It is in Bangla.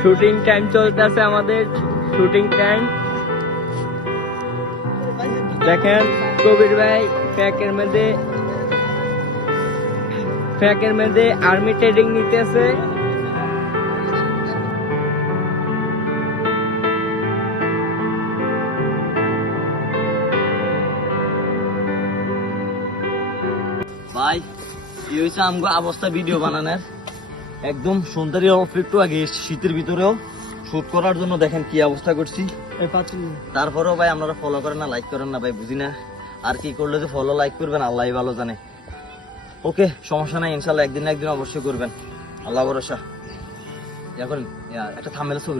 শুটিং টাইম চলতেছে আমাদের, শুটিং টাইম। দেখেন কবির ভাই ফ্যাকের মধ্যে আর্মি ট্রেনিং নিতেছে। ভাই কি হয়েছে আমগো অবস্থা ভিডিও বানানোর, একদম সন্ধ্যার অল্প একটু আগে শীতের ভিতরেও শুট করার জন্য দেখেন কি অবস্থা করছি। তারপরেও ভাই আপনারা ফলো করেন না, লাইক করেন না ভাই, বুঝি না আর কি করলে যে ফলো লাইক করবেন আল্লাহ ভালো জানে। ওকে সমস্যা নাই, ইনশাল্লাহ একদিন না একদিন অবশ্যই করবেন, আল্লাহ ভরসা। ইয়া করেন একটা থাম্বনেল ছবি